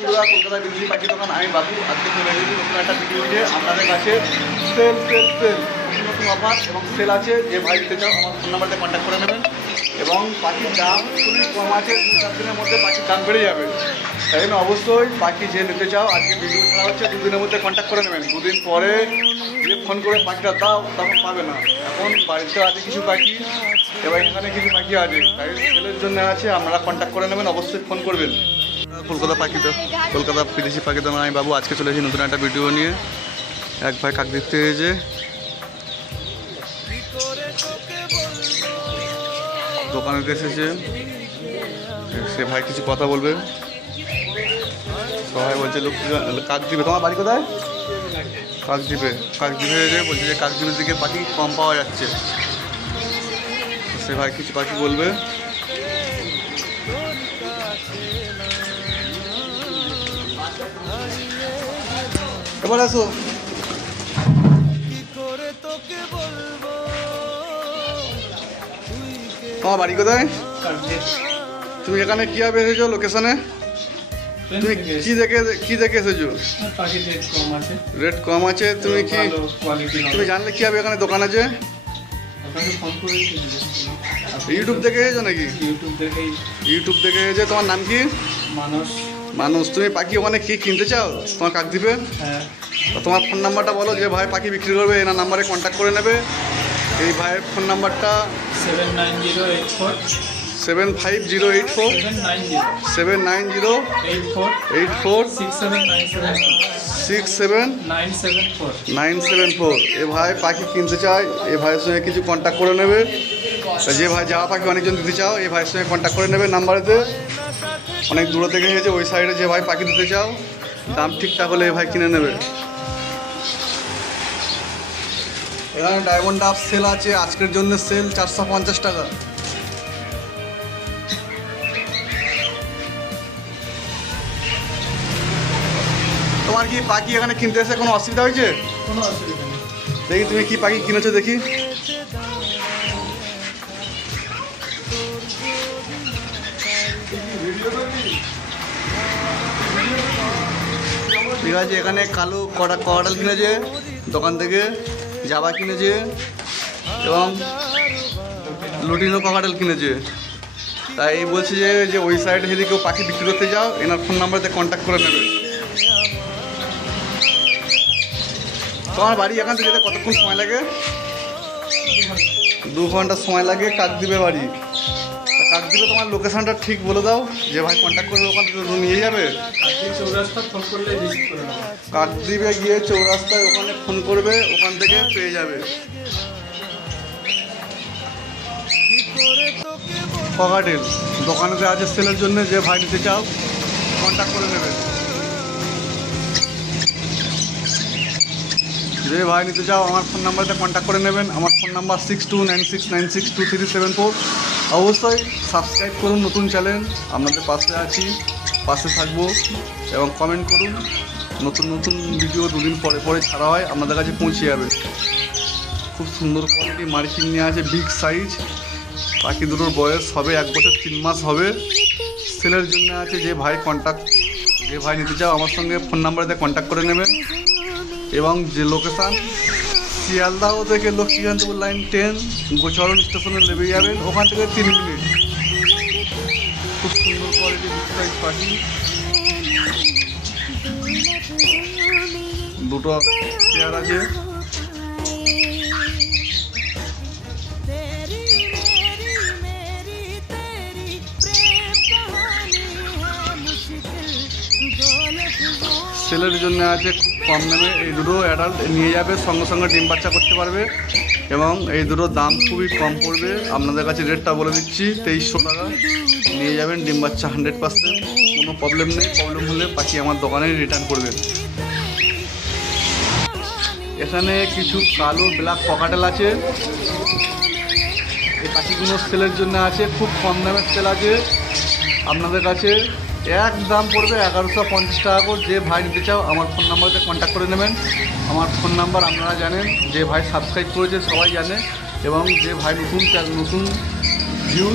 বন্ধুরা, কলকাতা বিদেশি পাখি দোকান, আমি বাবু। আজকে চলে এসেছি নতুন একটা ভিডিও নিয়ে আপনাদের কাছে। সেল সেল সেল নতুন নতুন অফার এবং সেল আছে। যে ভাই দিতে চাও আমার ফোন নাম্বারতে কন্ট্যাক্ট করে নেবেন। এবং পাখির দাম খুবই কম আছে, 2-4 দিনের মধ্যে পাখির দাম বেড়ে যাবে। তাই জন্য অবশ্যই পাখি যে নিতে চাও আজকে ভিডিও ছাড়া হচ্ছে, 2 দিনের মধ্যে কন্ট্যাক্ট করে নেবেন। 2 দিন পরে যে ফোন করে পাখিটা দাও তখন পাবে না। এখন বাড়িতে আছে কিছু পাখি, এবার এখানে কিছু পাখি আছে, তাই সেলের জন্য আছে। আপনারা কন্ট্যাক্ট করে নেবেন, অবশ্যই ফোন করবেন। কলকাতা বিদেশি পাখি দোকান, আমি বাবু। আজকে চলে এসেছি নতুন একটা ভিডিও নিয়ে। এক ভাই কাক দেখতে এসেছে, দোকানে এসেছে। সে ভাই কিছু কথা বলবে। সবাই বলছে লোক কাক দিবে। তোমার বাড়ি কোথায়? কাক দিবে বলছে যে কাক দিবের দিকে পাখি কম পাওয়া যাচ্ছে। সে ভাই কিছু পাখি বলবে। এবার আসো। তোমার বাড়ি কোথায়? তুমি এখানে কিভাবে এসেছো লোকেশনে? তুমি কি দেখে এসেছো? রেট কম আছে। তুমি জানলে কিভাবে এখানে দোকান আছে? ইউটিউব দেখে এসেছো নাকি? ইউটিউব দেখে এসেছো। তোমার নাম কি? মানুষ। তুমি পাখি ওখানে কি কিনতে চাও? তোমার কাক দিবে? হ্যাঁ। তোমার ফোন নাম্বারটা বলো। যে ভাই পাখি বিক্রি করবে এনার নাম্বারে কন্ট্যাক্ট করে নেবে। এই ভাইয়ের ফোন নাম্বারটা 79084 75084 790 84 67974 এ ভাই পাখি কিনতে চায়, এ ভাইয়ের সঙ্গে কিছু কন্ট্যাক্ট করে নেবে। যে ভাই যাওয়া পাখি অনেকজন দিতে চাও, এই ভাইয়ের সঙ্গে কন্ট্যাক্ট করে নেবে নাম্বারেতে। অনেক দূরে থেকে এসেছে, ওই সাইডে যে ভাই পাখি দিতে চাও, দাম ঠিকঠাক হলে এই ভাই কিনে নেবে। এখানে ডায়মন্ড ডাব সেল আছে, আজকের জন্য সেল 450 টাকা। তোমার কি পাখি এখানে কিনতে এসে কোনো অসুবিধা হয়েছে? কোনো অসুবিধা নেই। দেখি তুমি কি পাখি কিনেছো দেখি। ঠিক আছে, এখানে কালো করাটাল কিনেছে দোকান থেকে, জাবা কিনেছে এবং লুটিনো ককাটেল কিনেছে। তাই বলছি যে ওই সাইডে যদি কেউ পাখি বিক্রি করতে যাও, এনার ফোন নাম্বারতে কন্ট্যাক্ট করে নেবে। তোমার বাড়ি এখান থেকে যেতে কতক্ষণ সময় লাগে? 2 ঘন্টা সময় লাগে কাক দিবে বাড়ি। কাক দিবে তোমার লোকেশানটা ঠিক বলে দাও, যে ভাই কন্ট্যাক্ট করবে ওখান থেকে নিয়ে যাবে। কাক দিবে গিয়ে চৌরাস্তায় ওখানে ফোন করবে, ওখান থেকে পেয়ে যাবে। ককাটেল দোকানেতে আছে সেলের জন্য, যে ভাই নিতে চাও কন্ট্যাক্ট করে নেবে। যে ভাই নিতে চাও আমার ফোন নাম্বারতে কন্ট্যাক্ট করে নেবেন। আমার ফোন নাম্বার 6296962374। অবশ্যই সাবস্ক্রাইব করুন নতুন চ্যানেল, আপনাদের পাশে আছি, পাশে থাকবো। এবং কমেন্ট করুন। নতুন নতুন ভিডিও 2 দিন পরে পরে ছাড়া হয়, আপনাদের কাছে পৌঁছে যাবে। খুব সুন্দর কোয়ালিটি মার্কিং নিয়ে আছে, বিগ সাইজ। পাখি দুটোর বয়স হবে 1 বছর 3 মাস হবে। সেলের জন্য আছে। যে ভাই নিতে চাও আমার সঙ্গে ফোন নাম্বারেতে কন্ট্যাক্ট করে নেবেন। এবং যে লোকেশান শিয়ালদাহ থেকে লক্ষ্মীকান্তপুর লাইন 10 গোচরণ স্টেশনে নেমে যাবেন, ওখান থেকে 3 মিনিট। খুব সুন্দর কোয়ালিটি বিগ সাইজ পাখি। দুটো চেয়ার আছে। সেলের জন্য আছে খুব কম দামে। এই দুটো অ্যাডাল্ট নিয়ে যাবে, সঙ্গে সঙ্গে ডিম বাচ্চা করতে পারবে। এবং এই দুটোর দাম খুবই কম পড়বে। আপনাদের কাছে রেটটা বলে দিচ্ছি, 2300 টাকা। নিয়ে যাবেন, ডিম বাচ্চা 100%। কোনো প্রবলেম নেই। প্রবলেম হলে পাখি আমার দোকানে রিটার্ন করবেন। এখানে কিছু কালো ব্ল্যাক ককাটেল আছে। এই পাখিগুলো সেলের জন্য আছে, খুব কম দামের সেল আছে আপনাদের কাছে। এক দাম পড়বে 1150 টাকা করে। যে ভাই নিতে চাও আমার ফোন নাম্বারতে কন্ট্যাক্ট করে নেবেন। আমার ফোন নাম্বার আপনারা জানেন, যে ভাই সাবস্ক্রাইব করেছে সবাই জানে। এবং যে ভাই নতুন ভিউ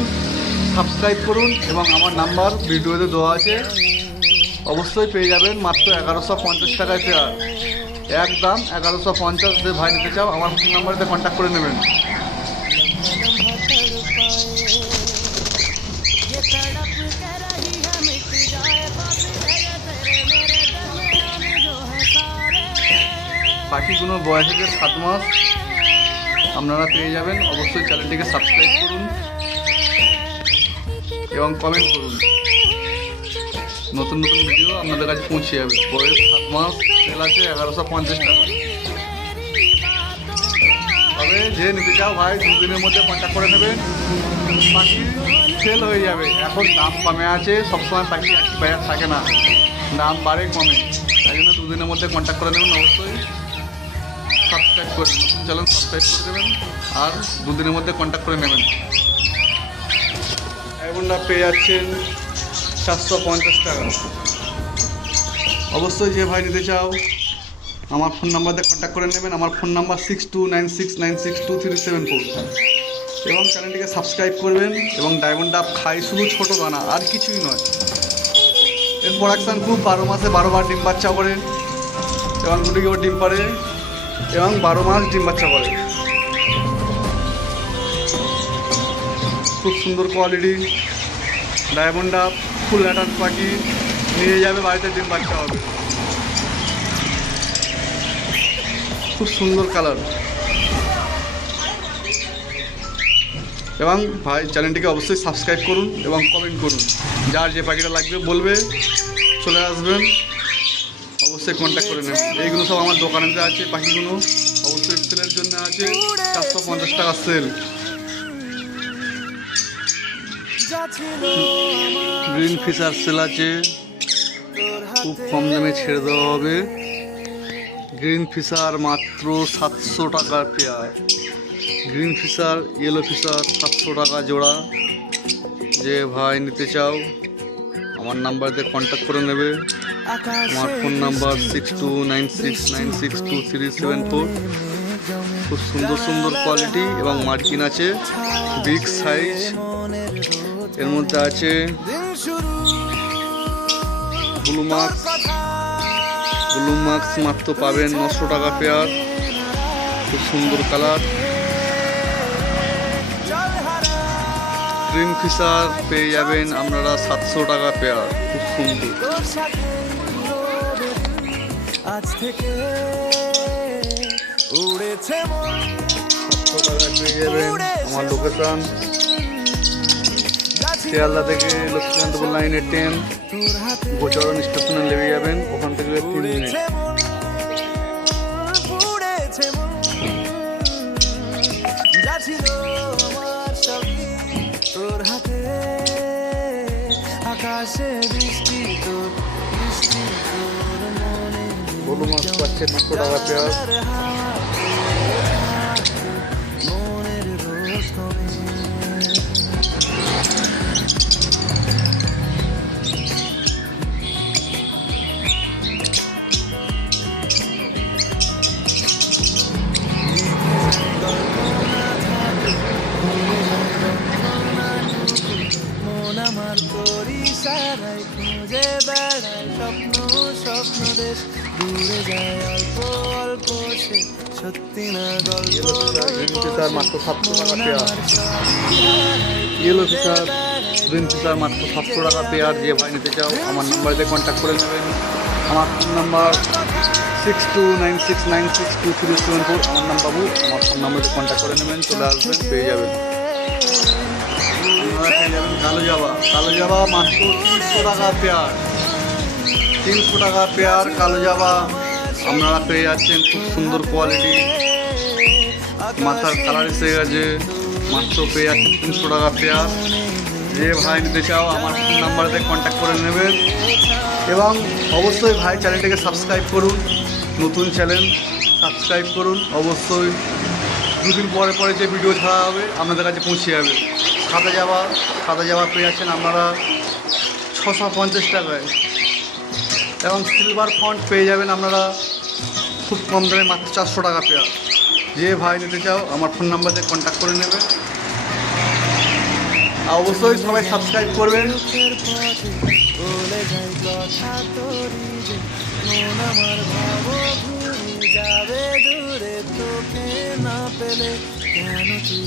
সাবস্ক্রাইব করুন। এবং আমার নাম্বার ভিডিওতে দেওয়া আছে, অবশ্যই পেয়ে যাবেন মাত্র 1150 টাকায় পেয়ার। একদম 1150। যে ভাই নিতে চাও আমার ফোন নাম্বারেতে কন্ট্যাক্ট করে নেবেন। পাখিগুলো বয়স হচ্ছে 7 মাস। আপনারা পেয়ে যাবেন। অবশ্যই চ্যানেলটিকে সাবস্ক্রাইব করুন এবং কমেন্ট করুন। নতুন নতুন ভিডিও আপনাদের কাছে পৌঁছে যাবে। বয়স 7 মাস, সেল আছে 1150 টাকা। তবে যে নিতে চাও ভাই 2 দিনের মধ্যে কন্ট্যাক্ট করে নেবেন। পাখি সেল হয়ে যাবে। এখন দাম কমে আছে, সবসময় পাখি একই বাজার থাকে না, দাম বাড়ে কমে। তাই জন্য 2 দিনের মধ্যে কন্ট্যাক্ট করে নেবেন। অবশ্যই সাবস্ক্রাইব করে নতুন চ্যানেল সাবস্ক্রাইব করে দেবেন আর 2 দিনের মধ্যে কন্ট্যাক্ট করে নেবেন। ডায়মন্ডটা পেয়ে যাচ্ছেন 450 টাকা। অবশ্যই যে ভাই নিতে চাও আমার ফোন নাম্বারে কন্ট্যাক্ট করে নেবেন। আমার ফোন নাম্বার 6296962374 এবং চ্যানেলটিকে সাবস্ক্রাইব করবেন। এবং ডায়মন্ড ডাব খাই শুধু ছোটো দানা, আর কিছুই নয়। এর প্রোডাকশান খুব 12 মাসে 12 বার ডিম বাচ্চা করে এবং গুটিকেও ডিম পারে এবং 12 মাস ডিম বাচ্চা করে। খুব সুন্দর কোয়ালিটি ডায়মন্ড ডাব, ফুল অ্যাডাল্ট পাখি নিয়ে যাবে বাড়িতে, ডিম বাচ্চা হবে। খুব সুন্দর কালার। এবং ভাই চ্যানেলটিকে অবশ্যই সাবস্ক্রাইব করুন এবং কমেন্ট করুন। যার যে পাখিটা লাগবে বলবে, চলে আসবেন। অবশ্যই কন্ট্যাক্ট করে নেবেন। এইগুলো সব আমার দোকানেতে আছে। পাখিগুলো অবশ্যই সেলের জন্য আছে। 450 টাকা সেল। গ্রিন ফিশার সেল আছে, খুব কম দামে ছেড়ে দেওয়া হবে। গ্রিন ফিশার মাত্র 700 টাকা pair. Green fisher, yellow fisher 700 টাকা জোড়া। যে ভাই নিতে চাও আমার নাম্বারতে কন্ট্যাক্ট করে নেবে। আমার ফোন নাম্বার 6296962374। খুব সুন্দর সুন্দর কোয়ালিটি এবং মার্কিন আছে, বিগ সাইজ। এর মধ্যে আছে ব্লু মার্কস মাত্র পাবেন 900 টাকা পেয়ার। খুব সুন্দর কালার। গ্রিন ফিশার পেয়ে যাবেন আপনারা 700 টাকা পেয়ার। খুব সুন্দর। আজ থেকে 700 টাকা পেয়ে যাবেন। আমার লোকেশন শিয়ালদা থেকে লক্ষ্মীকান্তপুর লাইনে 10 গোচরণ স্টেশনে লেগে যাবেন। ওখান থেকে 3 মিনিট। ব্লু মাছ পাচ্ছে 200 টাকা পেয়ার। আমার তোরি সারাই খুঁজে বেড়ায় স্বপ্ন দেশ দূরে যায় অল্প অল্প সে সত্যি না গল্প। মাত্র 700 টাকা pair. Yellow fisher, green fisher মাত্র 700 টাকা পেয়ার। যে ভাই নিতে চাও আমার নাম্বারে কন্ট্যাক্ট করে নেবেন। আমার ফোন নাম্বার 6296962374। আমার নাম বাবু। আমার ফোন নাম্বারে কন্ট্যাক্ট করে নেবেন, চলে আসবেন, পেয়ে যাবেন। কালো জাবা মাত্র 300 টাকা পেয়ার। 300 টাকা পেয়ার কালো জাবা আপনারা পেয়ে যাচ্ছেন। খুব সুন্দর কোয়ালিটি, মাথার কালার এসে গেছে। মাত্র পেয়ে যাচ্ছেন 300 টাকা পেয়ার। যে ভাই নিতে চাও আমার ফোন নাম্বারে কন্ট্যাক্ট করে নেবেন। এবং অবশ্যই ভাই চ্যানেলটাকে সাবস্ক্রাইব করুন। নতুন চ্যানেল সাবস্ক্রাইব করুন। অবশ্যই 2 দিন পরে পরে যে ভিডিও ছাড়া হবে আপনাদের কাছে পৌঁছে যাবে। সাদা জাবা পেয়ে যাচ্ছেন আপনারা 650 টাকায়। এবং সিলভার ফন্ট পেয়ে যাবেন আপনারা খুব কম দামে মাত্র 400 টাকা পেয়ার। যে ভাই নিতে চাও আমার ফোন নাম্বারে কন্ট্যাক্ট করে নেবে। আর অবশ্যই সবাই সাবস্ক্রাইব করবেন। বলে যাই কথা তোরি যে মন আমার ভাবো ঘুরে যাবে দূরে তোকে না পেলে কেন তুই